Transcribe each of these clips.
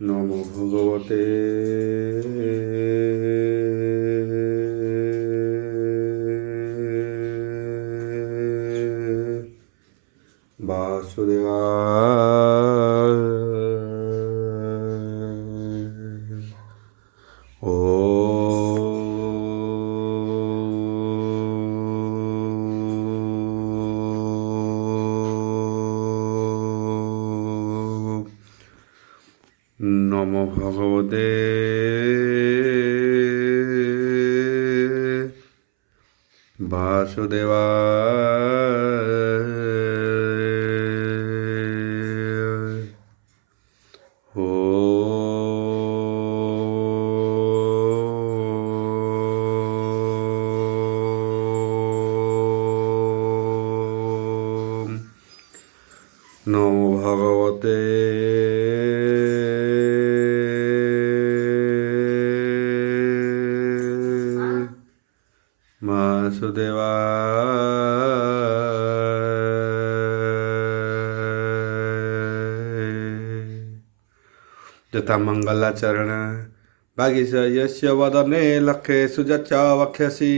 নমো ভগবতে বাসুদেবায়। নমো ভগবতে বাসুদেবায়। নমো ভগবতে বাসুদেवाय। यथा मंगलाचरण भागीश यस्य वदने लखे सुजच्च वक्ष्यसि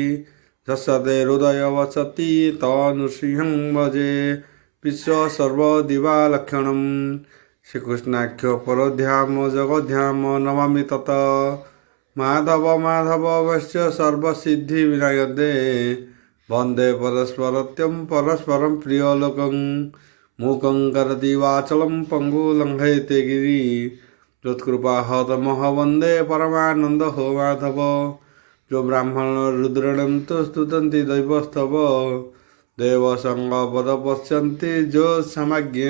जसते हृदय वसति तनुसिंहं भजे विश्व सर्वदिवालक्षणं श्रीकृष्णाख्य परोध्याम जगध्याम नमामि तत् माधव माधव वश्य सर्वसिद्धि विनायते वन्दे परस्परत्यं परस्परं प्रियलोकं मूकं करति वाचलं पङ्गुलङ्घयते गिरि त्वत्कृपाहतमः वन्दे परमानंद हो माधव। जो ब्राह्मण रुद्रणं तु स्तुतन्ति दैवस्तव देवसंग पश्यन्ति जो समज्ञ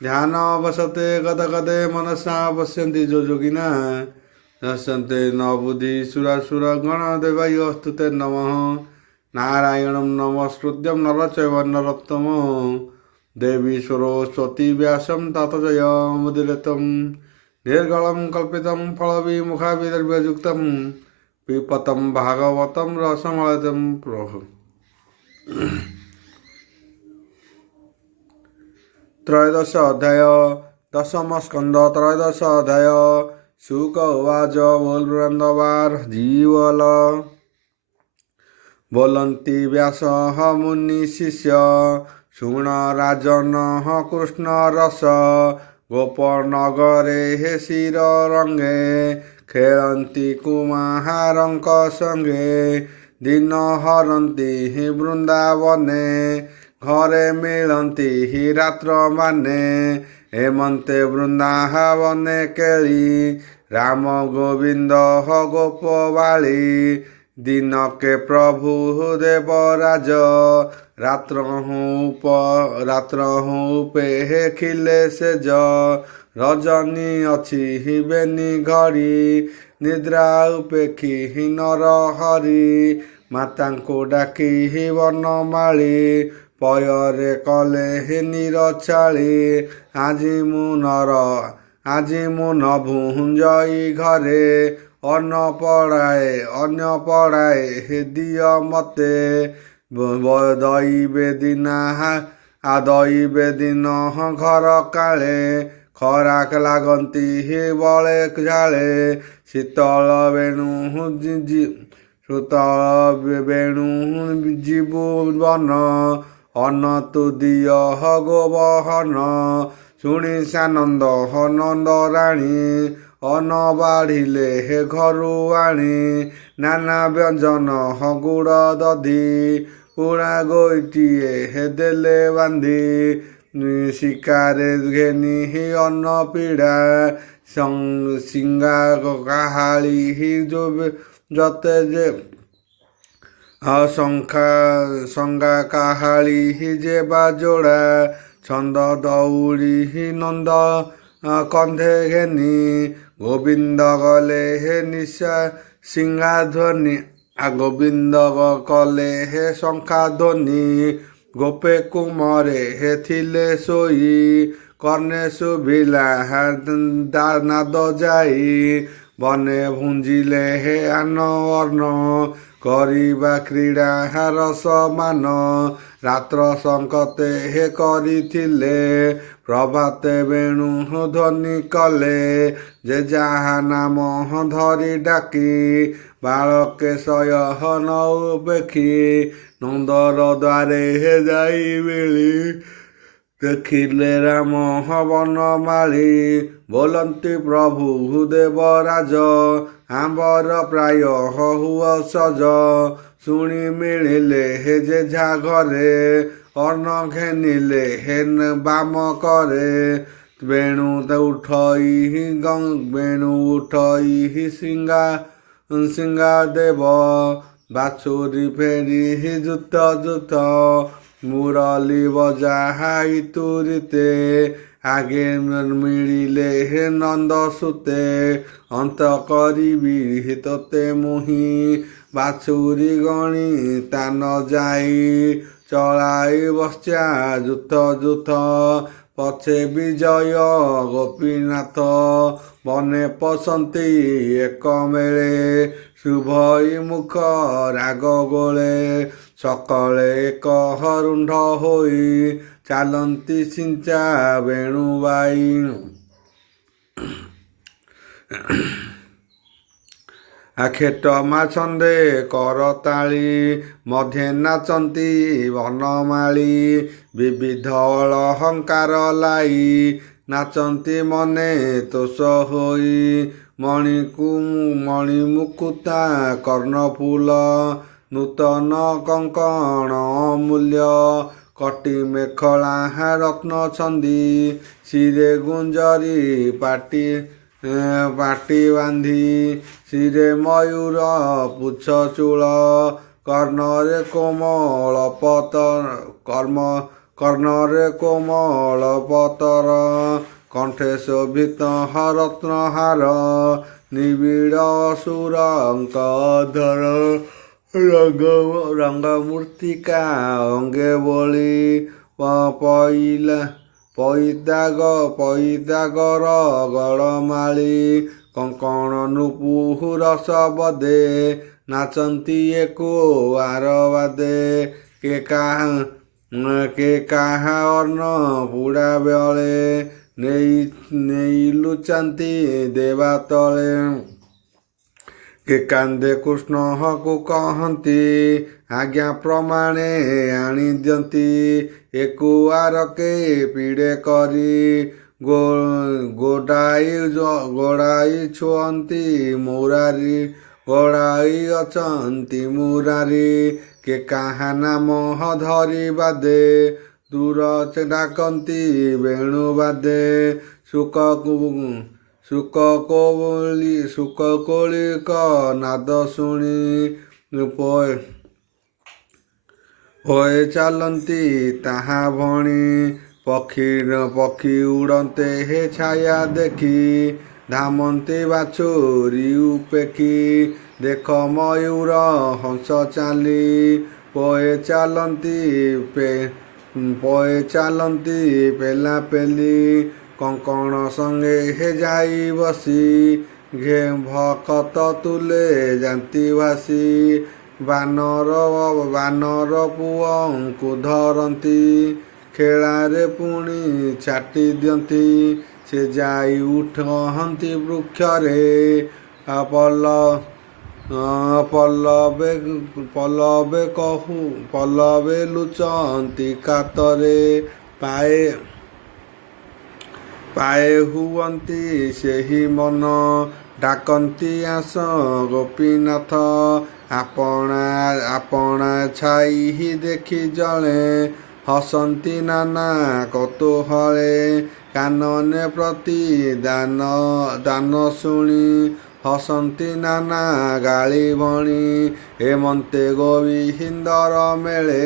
ध्यान वसते गदगदे मनसा पश्यन्ति जो योगिना दर्शन्ते न बुद्धि सुरासुर गण देवायस्तुते नमः। नारायणं नमस्कृत्यं नरचैव नरोत्तमं देवी सरस्वती व्यासं ततो जयमुदीरयम्। निर्गलं कल्पितं फलविमुखाभिर्व्यजुक्तं पिपतं भागवतं रसमलयं त्रयोदश अध्याय दशम स्कंद त्रयोदश अध्याय शुक उवाच बोल वृंदवार जीवल बोलन्ति व्यास मुनि शिष्य शुण राजन कृष्ण रस गोपनगरे हे शिर रंगे खेलन्ति कुमारंक संगे दिन हरन्ति हि वृंदावने घरे मिलन्ति हि रात्र माने हेमन्ते वृंदावने केली राम गोविंद गोपवाली दिन के प्रभु देवराज रात्र हूँ पे हे खिले से ज रजनी अच्छी हि बेनी घड़ी निद्रा उपेक्षी हि नर हरि माताଙ୍କୁ डाकी हि वनमाली पयरे कले हि निरछाली আজি মু ন ভুঞ্জই ঘরে অন্ন পড়ায় হে দিয় মতে দইবে দিন ঘর কাଳେ ଖରାକ ଲାଗନ୍ତି ହି ବଳେ ଝାଳେ ଶୀତଳ ବେଣୁ ଜୀବନ ଅନ୍ନ ତୁ ଦିଅ ଗୋବହନ ଶୁଣି ସାନନ୍ଦ ନନ୍ଦ ରାଣୀ ଅନ୍ନ ବାଢ଼ିଲେ ହେ ଘରୁ ଆଣି ନାନା ବ୍ୟଞ୍ଜନ ଗୁଡ଼ ଦଧି ପୁଣା ଗୋଇଟିଏ ହେ ଦେଲେ ବାନ୍ଧି ଶିକାରେ ଘେନି ହି ଅନ୍ନ ପିଡ଼ା ସିଙ୍ଗା କାହାଳି ହି ଯତେ ଯେ ଶଙ୍କା କାହାଳି ହି ଯେ ବାଜୋଡ଼ା ଛନ୍ଦ ଦଉଡ଼ି ହି ନନ୍ଦ କନ୍ଧେ ଘେନି ଗୋବିନ୍ଦ ଗଲେ ହେ ନିଶା ସିଂହାଧ୍ୱନି ଗୋବିନ୍ଦ କଲେ ହେ ଶଙ୍ଖା ଧ୍ୱନି ଗୋପେ କୁମରେ ହେ ଥିଲେ ଶୋଇ କର୍ଣ୍ଣେ ଶୁଭିଲା ନାଦ ଯାଇ ବନେ ଭୁଞ୍ଜିଲେ ହେ ଆନ ଅର୍ଣ୍ଣ କରିବା କ୍ରୀଡ଼ା ରସମାନ ରାତ୍ର ସଙ୍କତେ ହେ କରିଥିଲେ ପ୍ରଭାତେ ବେଣୁ ଧ୍ୱନି କଲେ ଯେ ଯାହା ନାମ ଧରି ଡାକି ବାଳକେ ଶୟନ ଉପେକ୍ଷୀ ନନ୍ଦର ଦ୍ୱାରେ ହେ ଯାଇ ମିଳି ଦେଖିଲେ ରାମ ବନମାଳୀ ବୋଲନ୍ତି ପ୍ରଭୁ ଦେବରାଜ ଆମ୍ବର ପ୍ରାୟ ହୁଅ ସଜ ଶୁଣି ମିଳିଲେ ହେ ଯେଝା ଘରେ ଅନ୍ନ ଘେନିଲେ ହେ ବାମ କରେ ବେଣୁ ଉଠଇ ସିଙ୍ଗା ଦେବ ବାଛୁରୀ ଫେରି ଜୁତ ମୁରଲି ବଜାଇ ତୁରିତେ ଆଗେ ମିଳିଲେ ହେ ନନ୍ଦ ସୁତେ ଅନ୍ତ କରିବି ତୋତେ ମୁହିଁ ବାଛୁରୀ ଗଣି ତାନ ଯାଇ ଚଳାଇ ବସ୍ୟା ଜୁଥ ପଛେ ବିଜୟ ଗୋପୀନାଥ ବନେ ପଶନ୍ତି ଏକ ମେଳେ ଶୁଭଇ ମୁଖ ରାଗ ଗୋଳେ ସକଳେ ଏକ ହରୁଣ୍ଡ ହୋଇ ଚାଲନ୍ତି ସିଞ୍ଚା ବେଣୁବାଇ ଆଖେଟ ମାଛନ୍ଦେ କରତାଳି ମଧ୍ୟେ ନାଚନ୍ତି ବନମାଳୀ ବିବିଧ ଅଳହଙ୍କାର লাই ନାଚନ୍ତି ମନେ ତୋଷ ହୋଇ ମଣି ମୁକୁତା କର୍ଣ୍ଣଫୁଲ ନୂତନ କଙ୍କଣ ଅମୂଲ୍ୟ କଟି ମେଖଳା ରତ୍ନ ଛନ୍ଦି ଶିରେ ଗୁଞ୍ଜରି ପାଟି ବାନ୍ଧି ଶିରେ ମୟୂର ପୁଚ୍ଛ ଚୂଳ କର୍ଣ୍ଣରେ କୋମଳ ପତର କଣ୍ଠେ ଶୋଭିତ ରତ୍ନହାର ନିବିଡ଼ ଅସୁରଙ୍କ ଧର ରଙ୍ଗ ମୂର୍ତ୍ତିକା ଅଙ୍ଗେ ବୋଳି ପଇଦାଗର ଗଳମାଳି କଙ୍କଣ ନୂପୁର ସବଦେ ନାଚନ୍ତି ଏକୁ ଆରବାଦେ କେ କାହା ଅନ୍ନ ପୁଡ଼ା ବେଳେ ନେଇ ଲୁଚାନ୍ତି ଦେବା ତଳେ କେ କାନ୍ଦେ କୃଷ୍ଣକୁ କହନ୍ତି ଆଜ୍ଞା ପ୍ରମାଣେ ଆଣି ଦିଅନ୍ତି ଏକୁ ଆରକେ ପିଡ଼େ କରି ଗୋଡ଼ାଇ ଛୁଅନ୍ତି ମୁରାରୀ ଗୋଡ଼ାଇ ଅଛନ୍ତି ମୁରାରୀ କେ କାହା ନାମ ଧରି ବାଦେ ଦୂର ଡାକନ୍ତି ବେଣୁ ବାଦେ ଶୁକ କୋଳିକ ନାଦ ଶୁଣି ହୋଏ ଚାଲନ୍ତି ତାହା ଭଣି ପକ୍ଷୀ ଉଡ଼ନ୍ତେ ହେ ଛାୟା ଦେଖି ଧାମନ୍ତି ବାଛୁରୀ ଉପେକ୍ଷୀ ଦେଖ ମୟୂର ହଂସ ଚାଲି ପଏ ଚାଲନ୍ତି ପେଲା ପେଲି କଙ୍କଣ ସଙ୍ଗେ ହେ ଯାଇ ବସି ଭକତ ତୁଲେ ଯାନ୍ତି ଭାସି ବାନର ପୁଅଙ୍କୁ ଧରନ୍ତି ଖେଳାରେ ପୁଣି ଛାଟି ଦିଅନ୍ତି ସେ ଯାଇ ଉଠନ୍ତି ବୃକ୍ଷରେ ପଲ୍ଲବେ ଲୁଚନ୍ତି କାତରେ ପାଏ ହୁଅନ୍ତି ସେହି ମନ ଡାକନ୍ତି ଆସ ଗୋପୀନାଥ ଆପଣା ଛାଇ ଦେଖି ଜଳେ ହସନ୍ତି ନାନା କୌତୂହଳେ କାନନେ ପ୍ରତି ଦାନ ଶୁଣି ହସନ୍ତି ନାନା ଗାଳି ଭଣି ଏମନ୍ତେ ଗୋବିନ୍ଦର ମେଳେ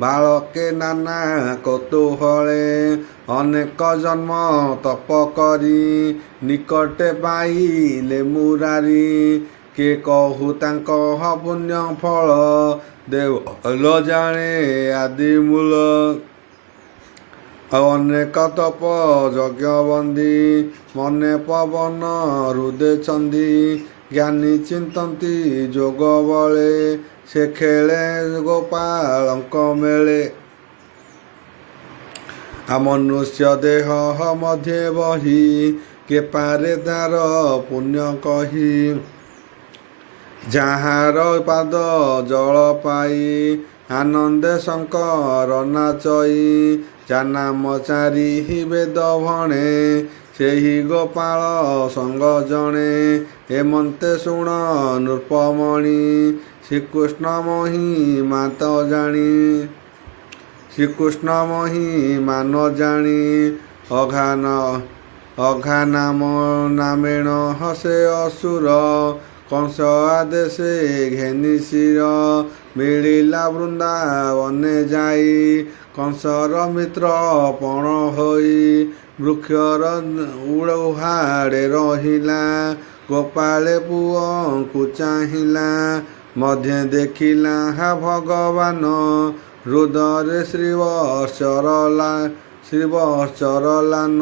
ବାଳକେ ନାନା କୌତୂହଳେ ଅନେକ ଜନ୍ମ ତପ କରି ନିକଟେ ପାଇଲେ ମୁରାରୀ କିଏ କହୁ ତାଙ୍କ ପୁଣ୍ୟ ଫଳ ଦେବ ଜାଣେ ଆଦି ମୂଳ ଅନେକ ତପ ଯଜ୍ଞବନ୍ଦୀ ମନେ ପବନ ହୃଦେ ଚନ୍ଦୀ ଜ୍ଞାନୀ ଚିନ୍ତନ୍ତି ଯୋଗ ବଳେ ସେ ଖେଳେ ଗୋପାଳଙ୍କ ମେଳେ। ମନୁଷ୍ୟ ଦେହ ମଧ୍ୟେ ବହି କେ ପାରେ ତାର ପୁଣ୍ୟ କହି ଯାହାର ପାଦ ଜଳ ପାଇ ଆନନ୍ଦେ ଶଙ୍କର ନାଚଇ ଯା ନାମ ଚାରି ବେଦ ଭଣେ ସେହି ଗୋପାଳ ସଙ୍ଗ ଜଣେ। ଏମନ୍ତେ ଶୁଣ ନୃପମଣି ଶ୍ରୀକୃଷ୍ଣ ମହିମା ତ ଜାଣି ଶ୍ରୀକୃଷ୍ଣ ମହିମା ନ ଜାଣି ଅଘା ନାମେଣ ହସେ ଅସୁର କଂସ ଆଦେଶେ ଘେନି ଶିର ମିଳିଲା ବୃନ୍ଦାବନେ ଯାଇ କଂସର ମିତ୍ର ପଣ ହୋଇ ବୃକ୍ଷର ଉହାଡ଼େ ରହିଲା ଗୋପାଳେ ପୁଅଙ୍କୁ ଚାହିଁଲା ମଧ୍ୟେ ଦେଖିଲା ଭଗବାନ ହୃଦୟରେ ଶ୍ରୀବତ୍ସର ଲାନ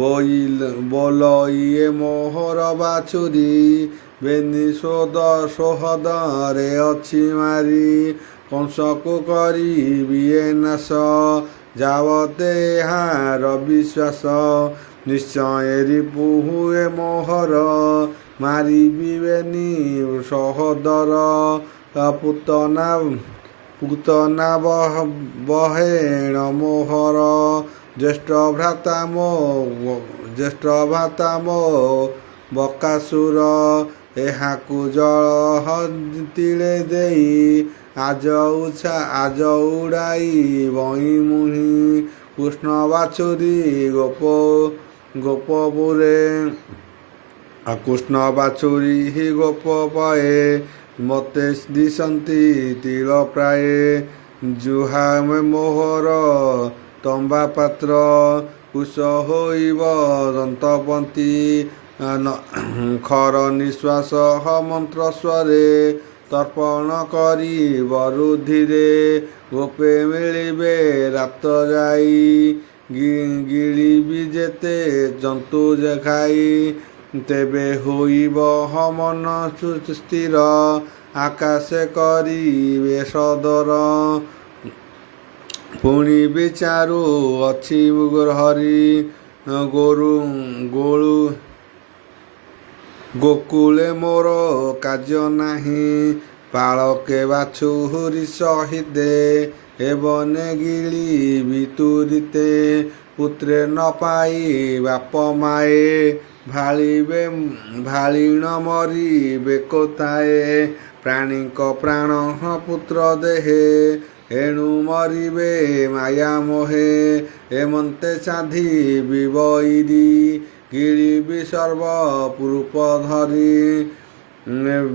ବୋଲଇଏ ମୋହର ବାଛୁରୀ ବେନି ସୋହଦରେ ଅଛି ମାରି କଂସକୁ କରିବିଏ ନାଶ ଯାବତେ ଏହାର ବିଶ୍ୱାସ ନିଶ୍ଚୟ ରିପୁ ହୁଏ ମୋହର ମାରିବିବେନି ସହୋଦର ପୂତନା ବହେଣ ମୋହର ଜ୍ୟେଷ୍ଠ ଭ୍ରାତା ମୋ ବକାସୁର ଏହାକୁ ଜଳ ତିଳେ ଦେଇ ଆଜ ଉଡ଼ାଇ ବଇଁ ମୁହିଁ କୃଷ୍ଣ ବାଛୁରୀ ଗୋପପୁରେ କୃଷ୍ଣ ବାଛୁରୀ ଗୋପ ପାଏ ମତେ ଦିଶନ୍ତି ତିଳ ପ୍ରାୟେ ଜୁହା ମୋହର ତମ୍ବା ପାତ୍ର କୁଶ ହୋଇବ ଦନ୍ତପନ୍ତି ଖର ନିଶ୍ୱାସ ମନ୍ତ୍ର ସ୍ୱରେ ତର୍ପଣ କରି ବରୁଧିରେ ଗୋପେ ମିଳିବେ ରାତ ଯାଇ ଗିଳିବି ଯେତେ ଜନ୍ତୁ ଯେ ଖାଇ ତେବେ ହୋଇବ ମନ ସ୍ଥିର ଆକାଶେ କରିବେ ସଦର ପୁଣି ବିଚାରୁ ଅଛି ହରି ଗୋକୁଳେ ମୋର କାର୍ଯ୍ୟ ନାହିଁ ପାଳକେ ବାଛୁରୀ ସହିତେ ଏବନେ ଗିଳିବି ତୁରିତେ ପୁତ୍ରେ ନ ପାଇ ବାପ ମାଏ ଭାଳିଣ ମରିବେ କୋଥାଏ ପ୍ରାଣୀଙ୍କ ପ୍ରାଣ ପୁତ୍ର ଦେହେ ଏଣୁ ମରିବେ ମାୟା ମୋହେ ଏମନ୍ତେ ଚାନ୍ଦିବି ବୈରୀ ଗିଳିବି ସର୍ବ ରୂପ ଧରି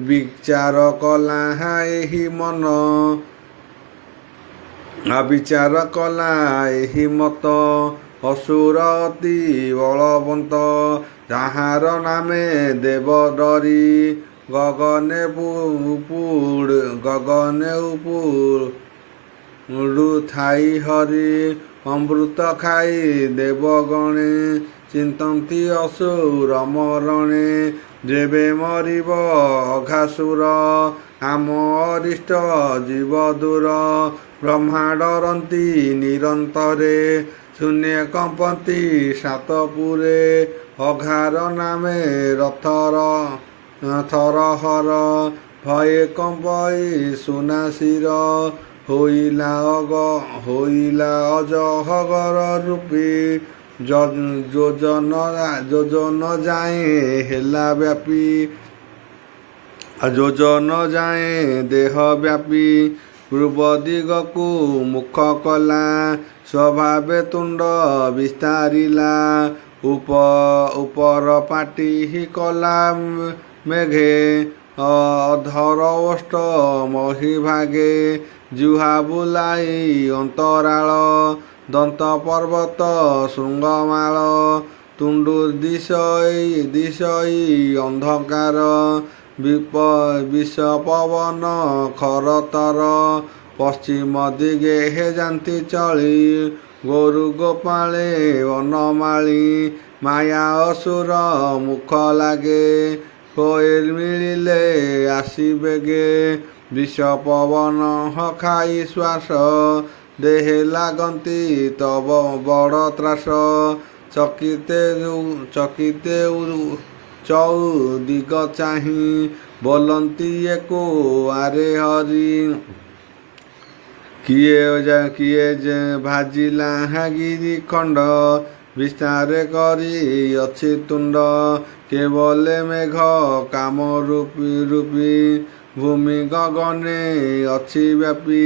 ବିଚାର କଲା ଏହି ମନ ବିଚାର କଲା ଏହି ମତ ଅସୁର ଅତି ବଳବନ୍ତ ଯାହାର ନାମେ ଦେବ ଡରି ଗଗନେ ଉପୁଡୁ ଥାଇ ହରି ଅମୃତ ଖାଇ ଦେବଗଣେ ଚିନ୍ତନ୍ତି ଅସୁର ମରଣେ ଯେବେ ମରିବ ଅଘାସୁର ଆମ ଅରିଷ୍ଟ ଜୀବ ଦୂର ବ୍ରହ୍ମା ଡରନ୍ତି ନିରନ୍ତରେ ଶୂନ୍ୟ କମ୍ପନ୍ତି ସାତପୁରେ ଅଘାର ନାମେ ଥରହର ଭୟେ କମ୍ପଇ ସୁନାଶିର ହୋଇଲା ଅଜହଗର ରୂପୀ ଯୋଜନ ଯାଏ ହେଲା ବ୍ୟାପୀ ଯୋଜନ ଯାଏ ଦେହ ବ୍ୟାପୀ ପୂର୍ବ ଦିଗକୁ ମୁଖ କଲା ସ୍ୱଭାବେ ତୁଣ୍ଡ ବିସ୍ତାରିଲା ଉପର ପାଟି କଲା ମେଘେ ଅଧର ଓଷ୍ଠ ମହିଭାଗେ ଜୁହା ବୁଲାଇ ଅନ୍ତରାଳ ଦନ୍ତ ପର୍ବତ ଶୃଙ୍ଗମାଳ ତୁଣ୍ଡୁ ଦିଶଇ ଅନ୍ଧକାର ବିଷ ପବନ ଖରତର ପଶ୍ଚିମ ଦିଗେ ହେ ଯାନ୍ତି ଚଳି ଗୋରୁ ଗୋପାଳେ ବନମାଳି ମାୟା ଅସୁର ମୁଖ ଲାଗେ କୋଇଲ ମିଳିଲେ ଆସିବେଗେ ବିଷ ପବନ ଖାଇ ଶ୍ୱାସ ଦେହେ ଲାଗନ୍ତି ତବ ବଡ଼ ତ୍ରାସ ଚକିତେ ଚଉଦିଗ ଚାହିଁ ବୋଲନ୍ତି ଏକୁ ଆରେ ହରି କିଏ ଯେ ଭାଜିଲା ଗିରି ଖଣ୍ଡ ବିସ୍ତାରେ କରି ଅଛି ତୁଣ୍ଡ କେବଲେ ମେଘ କାମ ରୂପୀ ଭୂମି ଗଗନେ ଅଛି ବ୍ୟାପୀ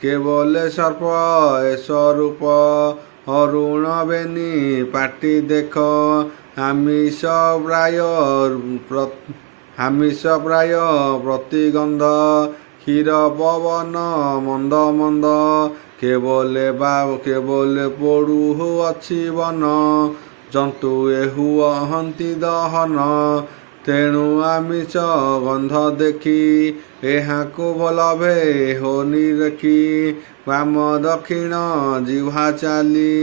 କେବଲେ ସର୍ପ ଏ ସ୍ୱରୂପ ଅରୁଣ ବେନି ପାଟି ଦେଖ ଆମିଷ ପ୍ରାୟ ପ୍ରତିଗନ୍ଧ କ୍ଷୀର ପବନ ମନ୍ଦ ମନ୍ଦ କେବଲେ ପୋଡ଼ୁ ଅଛି ବନ ଜନ୍ତୁ ହୁଅନ୍ତି ଦହନ ତେଣୁ ଆମିଷ ଗନ୍ଧ ଦେଖି ଏହାକୁ ଲଭେ ହୋନି ଦେଖି ବାମ ଦକ୍ଷିଣ ଜିହ୍ୱା ଚାଲି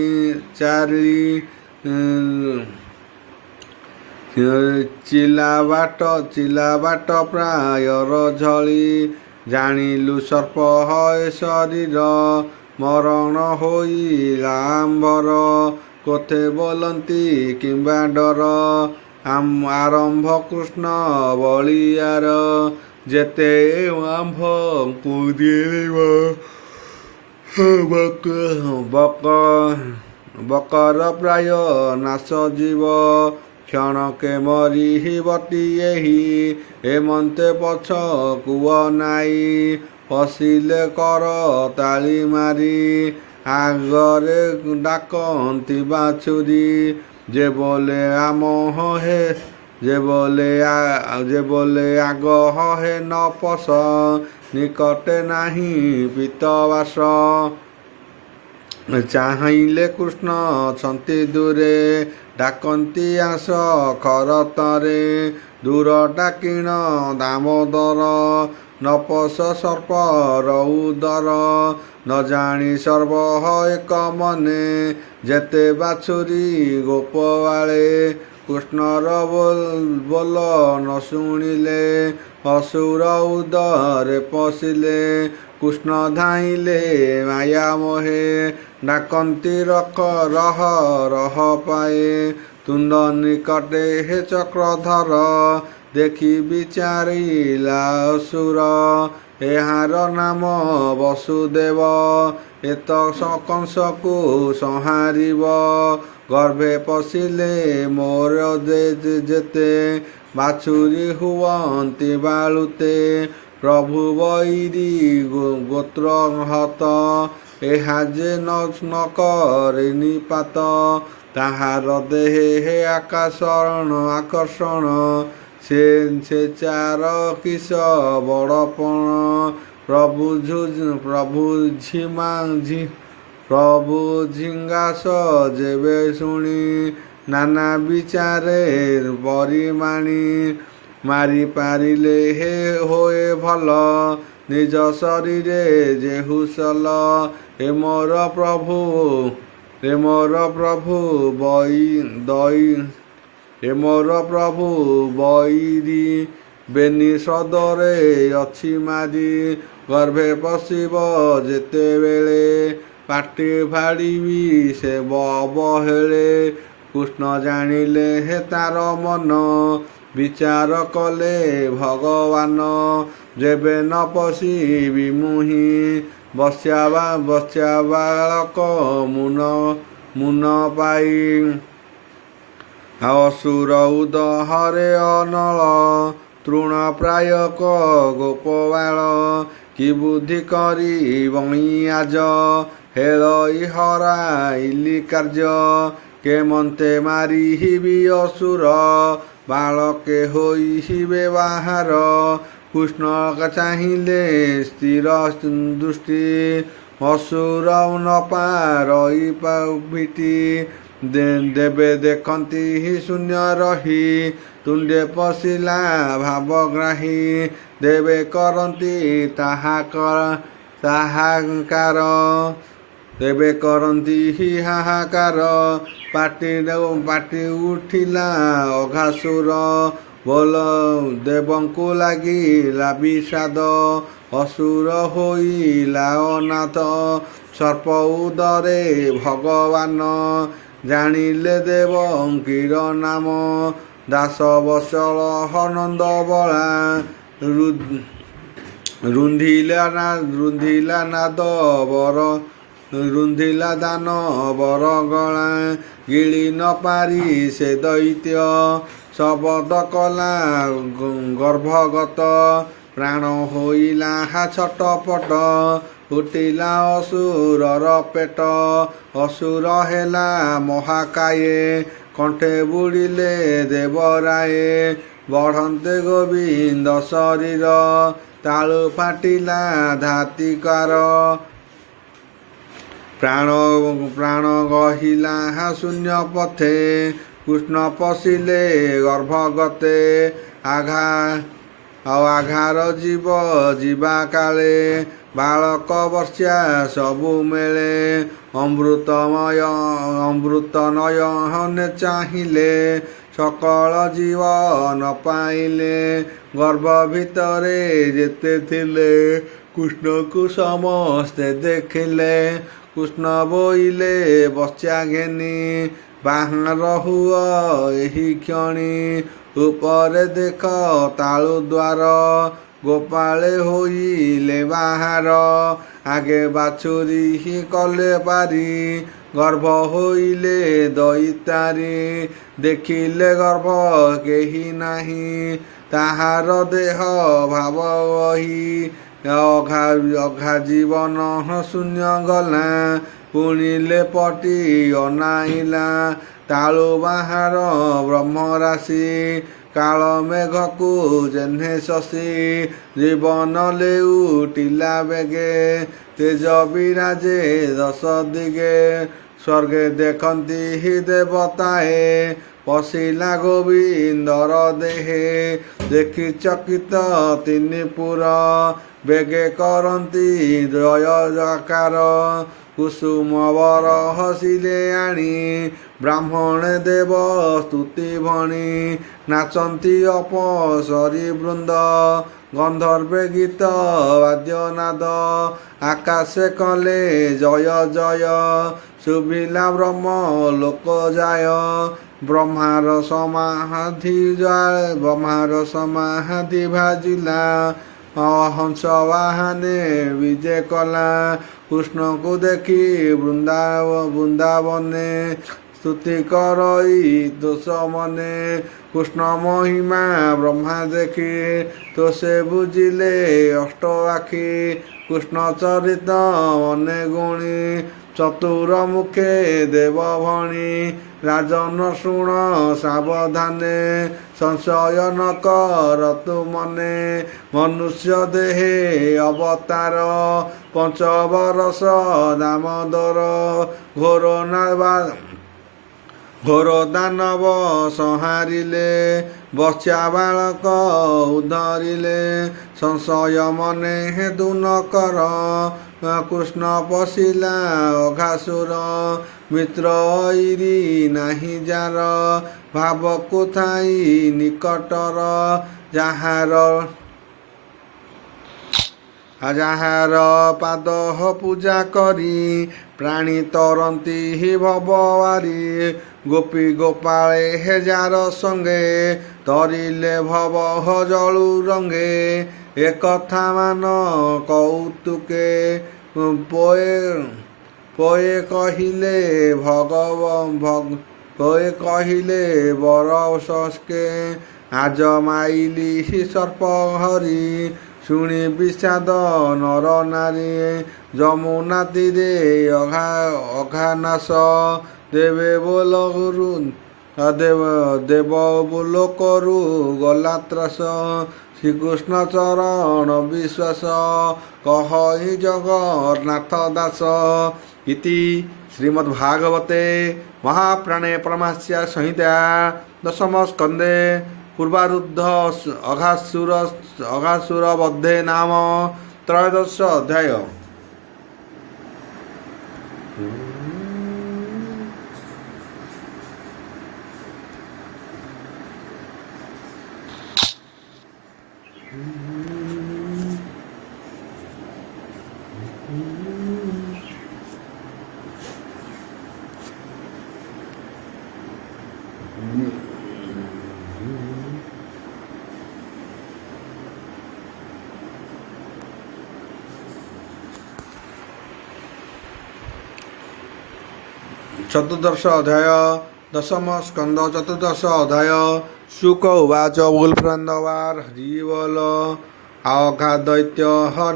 ଚିଲା ବାଟ ପ୍ରାୟର ଝଳି ଜାଣିଲୁ ସର୍ପ ହଏ ଶରୀର ମରଣ ହୋଇଲା ଆମ୍ଭର କୋଥେ ବୋଲନ୍ତି କିମ୍ବା ଡର ଆରମ୍ଭ କୃଷ୍ଣ ବଳିଆର ଯେତେ ଆମ୍ଭଙ୍କୁ ଦିଳିବ ବକର ପ୍ରାୟ ନାଶ ଯିବ କ୍ଷଣକେ ମରିବଟି ଏହି ଏମନ୍ତେ ପଛ କୁହ ନାଇ ପଶିଲେ କର ତାଳି ମାରି ଆଗରେ ଡାକନ୍ତି ବାଛୁରୀ ଯେ ବୋଲେ ଆଗ ହେ ନ ପଶ ନିକଟେ ନାହିଁ ପିତବାସ ଚାହିଁଲେ କୃଷ୍ଣ ଅଛନ୍ତି ଦୂରେ ଡାକନ୍ତି ଆସ ଖରତରେ ଦୂର ଡାକିଣ ଦାମୋଦର ନପସ ସର୍ପର ଉଦର ନ ଜାଣି ସର୍ବ ଏକ ମନେ ଯେତେ ବାଛୁରୀ ଗୋପବାଳେ କୃଷ୍ଣର ବୋଲ ନ ଶୁଣିଲେ ଅସୁର ଉଦରେ ପଶିଲେ କୃଷ୍ଣ ଧାଇଁଲେ ମାୟା ମୋହେ ଡାକନ୍ତି ରହ ପାଏ ତୁଣ୍ଡ ନିକଟେ ହେ ଚକ୍ରଧର ଦେଖି ବିଚାରିଲା ଅସୁର ଏହାର ନାମ ବସୁଦେବ ଏତ କଂସକୁ ସଂହାରିବ ଗର୍ଭେ ପଶିଲେ ମୋର ଯେତେ ବାଛୁରୀ ହୁଅନ୍ତି ବାଳୁତେ ପ୍ରଭୁ ବୈରୀ ଗୋତ୍ର ହତ ଏହା ଯେ ନ କରେ ନିପାତ ତାହାର ଦେହେ ହେ ଆକର୍ଷଣ ସେ ଚାର କିସ ବଡ଼ପଣ ପ୍ରଭୁ ଝିଙ୍ଗାସ ଯେବେ ଶୁଣି ନାନା ବିଚାରେ ପରିମାଣି ମାରି ପାରିଲେ ହୋଏ ଭଲ ନିଜ ଶରୀରେ ଯେହୁସଲ ଏ ମୋର ପ୍ରଭୁ ବୈରୀ ବେନି ସଦରେ ଅଛି ମାରି ଗର୍ଭେ ପଶିବ ଯେତେବେଳେ ପାଟି ଫାଡ଼ିବି ସେ ଅବହେଳେ କୃଷ୍ଣ ଜାଣିଲେ ହେ ତାର ମନ ବିଚାର କଲେ ଭଗବାନ ଯେବେ ନ ପଶିବି ମୁହିଁ ବସ୍ୟା ବାଳକ ମୁନ ପାଇ ଅସୁର ଉଦହରେ ଅନଳ ତୃଣ ପ୍ରାୟକ ଗୋପବାଳ କି ବୁଦ୍ଧି କରି ବଣିଆଜ ହେଳଇ ହରାଇଲି କାର୍ଯ୍ୟ କେମନ୍ତେ ମାରିବି ଅସୁର ବାଳକେ ହୋଇବେ ବାହାର କୃଷ୍ଣ ଚାହିଁଲେ ସ୍ଥିର ଦୃଷ୍ଟି ଅସୁର ନ ପାରଇ ଭିଟି ଦେବେ ଦେଖନ୍ତି ଶୂନ୍ୟ ରହି ତୁଣ୍ଡେ ପଶିଲା ଭାବଗ୍ରାହୀ ଦେବେ କରନ୍ତି ତାହାକାର ତେବେ କରନ୍ତି ହାହାକାର। ପାଟି ଉଠିଲା ଅଘାସୁର, ବୋଲ ଦେବଙ୍କୁ ଲାଗିଲା ବିଷାଦ। ଅସୁର ହୋଇଲା ଅନାଥ, ସର୍ପ ଉଦରେ ଭଗବାନ। ଜାଣିଲେ ଦେବଙ୍କୀର ନାମ, ଦାସ ବତ୍ସଳ ନନ୍ଦ ବଳା। ରୁନ୍ଧିଲା ଦାନ ବର ଗଳା। ଗିଳି ନ ପାରି ସେ ଦୈତ୍ୟ, ଶବଦ କଲା ଗର୍ଭଗତ। ପ୍ରାଣ ହୋଇଲା ଛଟପଟ, ଫୁଟିଲା ଅସୁରର ପେଟ। ଅସୁର ହେଲା ମହାକାଏ, କଣ୍ଠେ ବୁଡ଼ିଲେ ଦେବରାଏ। ବଢ଼ନ୍ତେ ଗୋବିନ୍ଦ ଶରୀର, ତାଳୁ ଫାଟିଲା ଧାତିକାର। ପ୍ରାଣ ଗହିଲା ଶୂନ୍ୟ ପଥେ, କୃଷ୍ଣ ପଶିଲେ ଗର୍ଭଗତେ। ଆଘାର ଜୀବ ଯିବା କାଳେ, ବାଳକ ବର୍ଷା ସବୁ ମେଳେ। ଅମୃତ ନୟନେ ଚାହିଁଲେ, ସକଳ ଜୀବ ନ ପାଇଲେ। ଗର୍ଭ ଭିତରେ ଯେତେ ଥିଲେ, କୃଷ୍ଣଙ୍କୁ ସମସ୍ତେ ଦେଖିଲେ। କୃଷ୍ଣ ବୋଇଲେ ବର୍ଷା ଘେନି, ବାହାର ହୁଅ ଏହି କ୍ଷଣି। ଉପରେ ଦେଖ ତାଳୁ ଦ୍ୱାର, ଗୋପାଳେ ହୋଇଲେ ବାହାର। ଆଗେ ବାଛୁରୀ କଲେ ପାରି, ଗର୍ଭ ହୋଇଲେ ଦଇତାରି। ଦେଖିଲେ ଗର୍ଭ କେହି ନାହିଁ, ତାହାର ଦେହ ଭାବ ବହି। ଅଘା ଜୀବନ ଶୂନ୍ୟ ଗଲା, ପୁଣିଲେ ପଟି ଅନାଇଲା। ତାଳୁ ବାହାର ବ୍ରହ୍ମରାଶି, କାଳ ମେଘକୁ ଯେହ୍ନେ ଶଶୀ। ଜୀବନ ଲେଉଟିଲା ବେଗେ, ତେଜ ବିରାଜେ ଦଶ ଦିଗେ। ସ୍ୱର୍ଗେ ଦେଖନ୍ତି ଦେବତାଏ, ପଶିଲା ଗୋବିନ୍ଦର ଦେହେ। ଦେଖି ଚକିତ ତିନି ପୁର, ବେଗେ କରନ୍ତି ଜୟ ଜକାର। କୁସୁମ ବର ହସିଲେ ଆଣି, ବ୍ରାହ୍ମଣେ ଦେବ ସ୍ତୁତି ଭଣି। ନାଚନ୍ତି ଅପସରୀ ବୃନ୍ଦ, ଗନ୍ଧର୍ବେ ଗୀତ ବାଦ୍ୟନାଦ। ଆକାଶେ କଲେ ଜୟ ଜୟ, ଶୁଭିଲା ବ୍ରହ୍ମ ଲୋକ ଯାୟ। ବ୍ରହ୍ମାର ସମାଧି ଭାଜିଲା, ହଂସ ବାହାନେ ବିଜେ କଲା। କୃଷ୍ଣଙ୍କୁ ଦେଖି ବୃନ୍ଦାବନେ, ସ୍ତୁତି କରଇ ଦୋଷ ମନେ। କୃଷ୍ଣ ମହିମା ବ୍ରହ୍ମା ଦେଖି, ତୋଷେ ବୁଝିଲେ ଅଷ୍ଟ ଆଖି। କୃଷ୍ଣ ଚରିତ ମନେ ଗୁଣି, ଚତୁର ମୁଖେ ଦେବ ଭଣି। ରାଜନ ଶୁଣ ସାବଧାନେ, ସଂଶୟ ନ କର ତୁ ମନେ। ମନୁଷ୍ୟ ଦେହେ ଅବତାର, ପଞ୍ଚବରଷ ଦାମୋଦର। ଘୋର ଦାନବ ସଂହାରିଲେ, ବର୍ଷା ବାଳକ ଉଦ୍ଧରିଲେ। ସଂଶୟ ମନେ ହେତୁ ନ କର, କୃଷ୍ଣ ପଶିଲା ଅଘାସୁର। ମିତ୍ର ଐରୀ ନାହିଁ ଯାର, ଭାବକୁ ଥାଇ ନିକଟର। ଯାହାର ପାଦ ପୂଜା କରି, ପ୍ରାଣୀ ତରନ୍ତି ଭବବାରି। ଗୋପୀ ଗୋପାଳେ ଯାର ସଙ୍ଗେ, ତରିଲେ ଭବ ଜଳୁ ରଙ୍ଗେ। ଏକଥା ମାନ କୌତୁକେ, ପୋଏ କହିଲେ ବର ସସ୍କେ। ଆଜ ମାଇଲି ସର୍ପ ହରି, ଶୁଣି ବିଷାଦ ନର ନାରୀ। ଯମୁନା ତୀରେ ଅଘାନାଶ, ଦେବ ବୋଲ କରୁ ଗଲା ତ୍ରାସ। ଶ୍ରୀକୃଷ୍ଣ ଚରଣ ବିଶ୍ୱାସ, କହଇ ଜଗନ୍ନାଥ ଦାସ। ଇତି ଶ୍ରୀମଦ୍ଭାଗବତେ ମହାପୁରାଣେ ପରମହଂସ୍ୟା ସଂହିତା ଦଶମ ସ୍କନ୍ଧେ ପୂର୍ବାରୁଦ୍ଧ ଅଘାସୁର ବଧେ ନାମ ତ୍ରୟୋଦଶ ଅଧ୍ୟାୟ। चतुर्दश अध्याय दशम स्कंद चतुर्दश अध्याय शुक उवाच उल्फ्रन्दवार हरिवल अघा दैत्य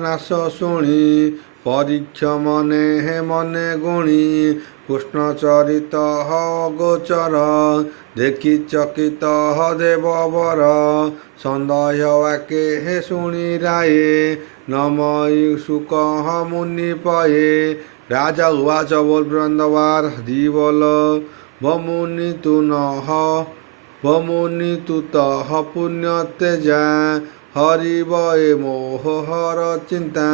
नाश शुणी परीक्ष मने हे मने गुणी कृष्णचरित गोचर देखि चकित देववर सन्देह वाक्ये हे शुणी राये नमयि शुक मुनि पये राजा उवाच बोलवृन्दवार हरिवल भमुनि तु नः भमुनि तु तः पुण्यतेजा हरिवये मोहर चिंता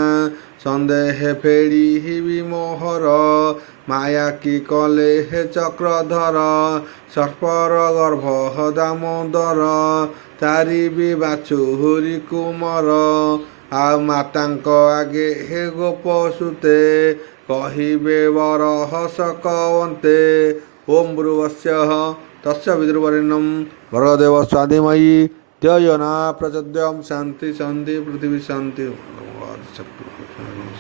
सन्देह फेड़ी हि विमोहर माया की कले हे चक्रधर सर्पर गर्भ दामोदर तारी भी बाछुरी कुमर आ मातांक आगे हे गोपसुते कहिबे वर हस कवन्ते ओम भ्रुवस्यः तस्य विदुर्वरेण्यं भर्गदेव स्वाधिमयी त्यजना प्रचोदयात् शान्ति शान्ति पृथिवी शान्ति।